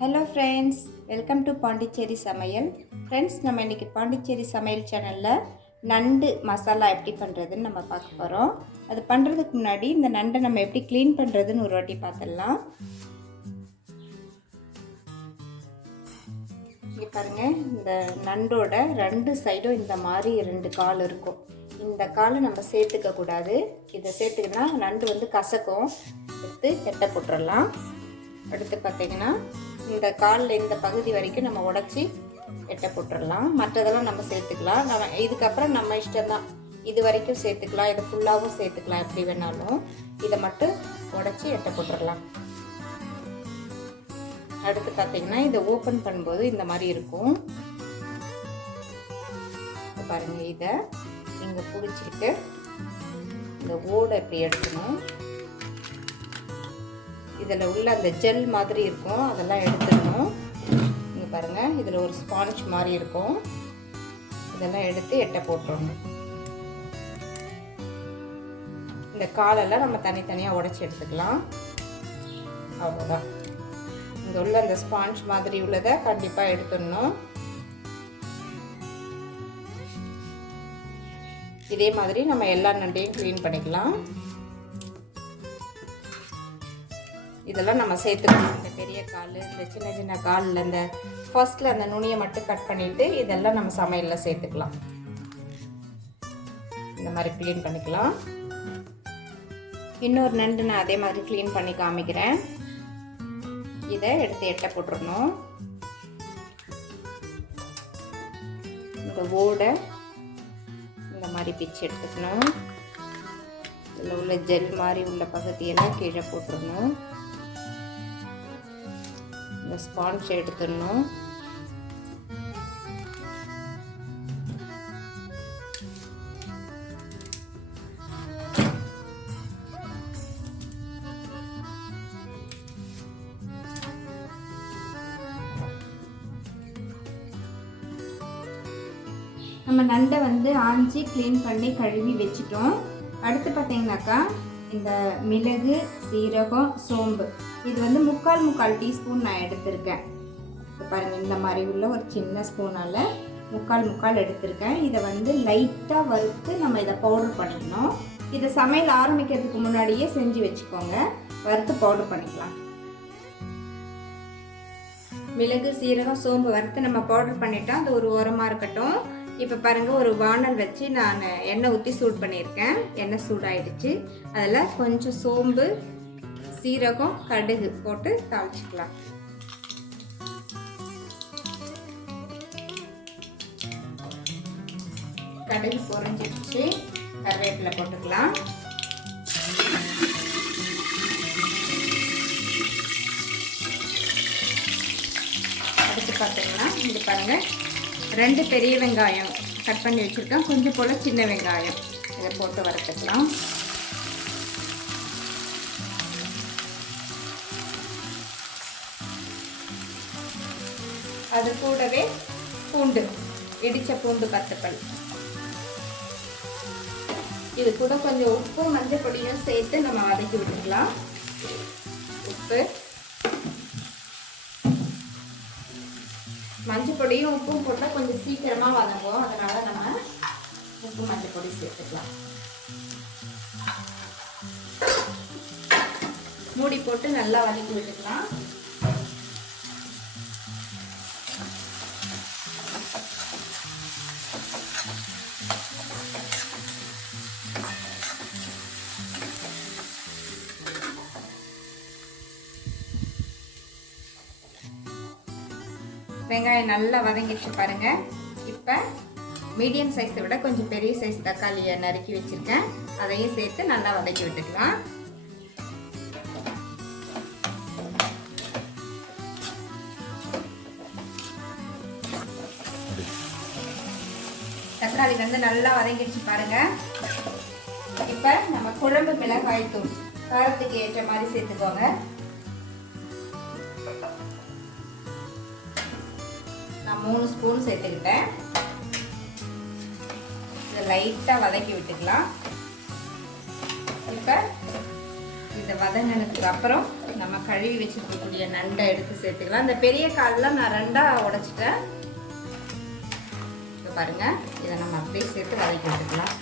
Hello friends, welcome to Pondicherry சமையல். Friends, நம்ம இன்றைக்கி பாண்டிச்சேரி சமையல் சேனலில் நண்டு மசாலா எப்படி பண்ணுறதுன்னு நம்ம பார்க்க போகிறோம். அது பண்ணுறதுக்கு முன்னாடி இந்த நண்டை நம்ம எப்படி க்ளீன் பண்ணுறதுன்னு ஒரு வாட்டி பார்த்துடலாம். இங்கே பாருங்கள், இந்த நண்டோட ரெண்டு சைடும் இந்த மாதிரி ரெண்டு கால் இருக்கும். இந்த காலை நம்ம சேர்த்துக்கக்கூடாது. இதை சேர்த்துக்கினா நண்டு வந்து கசக்கும். எடுத்து எட்டை போட்டுடலாம். அடுத்து பார்த்திங்கன்னா இந்த காலில் இந்த பகுதி வரைக்கும் நம்ம உடச்சி எட்டை போட்டுடலாம். மற்றதெல்லாம் நம்ம சேர்த்துக்கலாம். நம்ம இதுக்கப்புறம் நம்ம இஷ்டம்தான், இது வரைக்கும் சேர்த்துக்கலாம், இதை ஃபுல்லாகவும் சேர்த்துக்கலாம், எப்படி வேணாலும். இதை மட்டும் உடச்சி எட்டை போட்டுடலாம். அடுத்து பார்த்திங்கன்னா இதை ஓப்பன் பண்ணும்போது இந்த மாதிரி இருக்கும். பாருங்கள், இதை இங்கே பிடிச்சிக்கிட்டு இந்த ஓடை இப்படி எடுக்கணும். இதில் உள்ள அந்த ஜெல் மாதிரி இருக்கும், அதெல்லாம் எடுத்துடணும். இங்கே பாருங்கள், இதில் ஒரு ஸ்பாஞ்ச் மாதிரி இருக்கும். இதெல்லாம் எடுத்து எட்டை போட்டுடணும். இந்த காலெல்லாம் நம்ம தனித்தனியாக உடச்சி எடுத்துக்கலாம். அவ்வளோதான். இங்கே உள்ள அந்த ஸ்பாஞ்ச் மாதிரி உள்ளதை கண்டிப்பாக எடுத்துடணும். இதே மாதிரி நம்ம எல்லா நண்டையும் க்ளீன் பண்ணிக்கலாம். இதெல்லாம் நம்ம சேர்த்துக்கணும். இந்த பெரிய கால், இந்த சின்ன சின்ன காலில் இந்த ஃபர்ஸ்ட்டில் அந்த நுனியை மட்டும் கட் பண்ணிவிட்டு இதெல்லாம் நம்ம சமையலில் சேர்த்துக்கலாம். இந்த மாதிரி க்ளீன் பண்ணிக்கலாம். இன்னொரு நண்டு நான் அதே மாதிரி க்ளீன் பண்ணி காமிக்கிறேன். இதை எடுத்து எட்டை போட்டுடணும். இந்த ஓடை இந்த மாதிரி பிச்சு எடுத்துக்கணும். இதில் உள்ள ஜெல் மாதிரி உள்ள பகுதியெல்லாம் கீழே போட்டுடணும். இந்த ஸ்பாஞ்ச் எடுத்துடணும். நம்ம நண்டை வந்து ஆஞ்சி க்ளீன் பண்ணி கழுவி வச்சிட்டோம். அடுத்து பார்த்தீங்கன்னாக்கா இந்த மிளகு, சீரகம், சோம்பு இது வந்து முக்கால் டீஸ்பூன் நான் எடுத்திருக்கேன். இப்போ பாருங்கள், இந்த மாதிரி உள்ள ஒரு சின்ன ஸ்பூனால் முக்கால் எடுத்திருக்கேன். இதை வந்து லைட்டாக வறுத்து நம்ம இதை பவுடர் பண்ணிக்கணும். இதை சமையல் ஆரம்பிக்கிறதுக்கு முன்னாடியே செஞ்சு வச்சுக்கோங்க. வறுத்து பவுடர் பண்ணிக்கலாம். மிளகு, சீரகம், சோம்பு வறுத்து நம்ம பவுடர் பண்ணிட்டோம். அது ஒரு ஓரமாக இருக்கட்டும். இப்போ பாருங்கள், ஒரு வானல் வச்சு நான் எண்ணெய் ஊற்றி சூடு பண்ணியிருக்கேன். எண்ணெய் சூடாயிடுச்சு. அதில் கொஞ்சம் சோம்பு, சீரகம், கடுகு போட்டு தாளிச்சிக்கலாம். கடுகு பொரிஞ்சிடுச்சு. கருவேப்பிலை போட்டுக்கலாம். அடுத்து பார்த்தீங்கன்னா இது பாருங்கள், 2 பெரிய வெங்காயம் கட் பண்ணி வச்சுருக்கேன். கொஞ்சம் போல் சின்ன வெங்காயம் இதை போட்டு வறுத்துக்கலாம். அது கூடவே பூண்டு, இடித்த பூண்டு 10 பல். இது கூட கொஞ்சம் உப்பும் மஞ்சள் பொடியும் சேர்த்து நம்ம வதக்கி விட்டுக்கலாம். உப்பு, மஞ்சள் பொடியும் உப்பும் போட்டால் கொஞ்சம் சீக்கிரமாக வதங்கும். அதனால் நம்ம உப்பு மஞ்சள் பொடி சேர்த்துக்கலாம். மூடி போட்டு நல்லா வதக்கி விட்டுக்கலாம். வெங்காயம் நல்லா வதங்கிடுச்சு பாருங்கள். இப்போ மீடியம் சைஸை விட கொஞ்சம் பெரிய சைஸ் தக்காளியை நறுக்கி வச்சுருக்கேன். அதையும் சேர்த்து நல்லா வதக்கி விட்டுக்கலாம். தக்காளி வந்து நல்லா வதங்கிடுச்சு பாருங்கள். இப்போ நம்ம குழம்பு மிளகாய் தூள் காரத்துக்கு ஏற்ற மாதிரி சேர்த்துக்கோங்க. நான் 3 ஸ்பூன் சேர்த்துக்கிட்டேன். இதை லைட்டாக வதக்கி விட்டுக்கலாம். இப்போ இதை வதங்கினதுக்கு அப்புறம் நம்ம கழுவி வச்சுருக்கக்கூடிய நண்டை எடுத்து சேர்த்துக்கலாம். இந்த பெரிய கால்லாம் நான் 2ஆக உடைச்சிட்டேன். இப்போ பாருங்கள், இதை நம்ம அப்படியே சேர்த்து வதக்கி விட்டுக்கலாம்.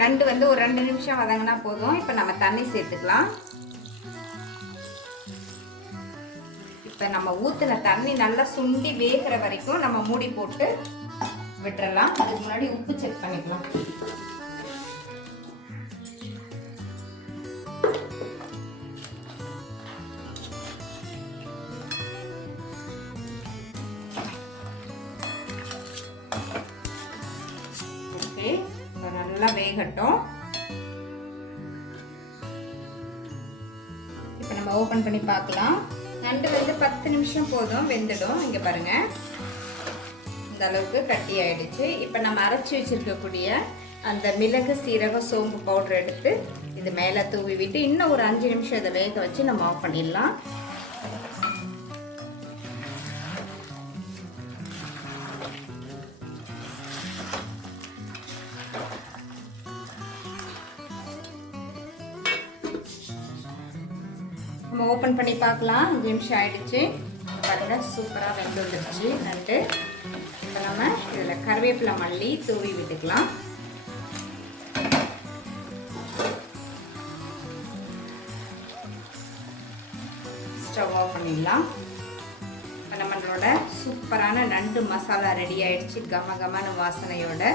நண்டு வந்து ஒரு 2 நிமிஷம் வதங்கினா போதும். இப்போ நம்ம தண்ணி சேர்த்துக்கலாம். இப்போ நம்ம ஊற்றின தண்ணி நல்லா சுண்டி வேகிற வரைக்கும் நம்ம மூடி போட்டு விட்டுறலாம். அதுக்கு முன்னாடி உப்பு செக் பண்ணிக்கலாம். ஓகே, நல்லா வேகட்டும். இப்போ நம்ம ஓபன் பண்ணி பார்க்கலாம். நண்டு வந்து 10 நிமிஷம் போதும், வெந்துடும். இங்க பாருங்க, இந்த அளவுக்கு கட்டி ஆயிடுச்சு. இப்போ நம்ம அரைச்சி வச்சிருக்கக்கூடிய அந்த மிளகு, சீரகம், சோம்பு பவுடர் எடுத்து இது மேலே தூவி விட்டு இன்னும் ஒரு 5 நிமிஷம் இதை வேக வச்சு நம்ம ஆஃப் பண்ணிடலாம். நம்ம ஓப்பன் பண்ணி பார்க்கலாம். 5 நிமிஷம் ஆயிடுச்சு. பாருங்க, சூப்பராக வெந்து வந்துருச்சு நண்டு. இப்போ நம்ம இதில் கருவேப்பிலை, மல்லி தூவி விட்டுக்கலாம். ஸ்டவ் ஆஃப் பண்ணிடலாம். இப்போ நம்மளோட சூப்பரான நண்டு மசாலா ரெடி ஆயிடுச்சு, கம கமான வாசனையோட.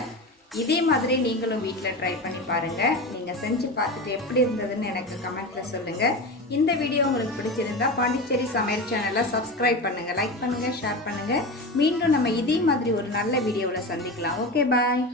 இதே மாதிரி நீங்களும் வீட்டில் ட்ரை பண்ணி பாருங்கள். நீங்கள் செஞ்சு பார்த்துட்டு எப்படி இருந்ததுன்னு எனக்கு கமெண்ட்டில் சொல்லுங்கள். இந்த வீடியோ உங்களுக்கு பிடிச்சிருந்தா பாண்டிச்சேரி சமையல் சேனலை சப்ஸ்கிரைப் பண்ணுங்கள், லைக் பண்ணுங்கள், ஷேர் பண்ணுங்கள். மீண்டும் நம்ம இதே மாதிரி ஒரு நல்ல வீடியோவில் சந்திக்கலாம். ஓகே, பாய்.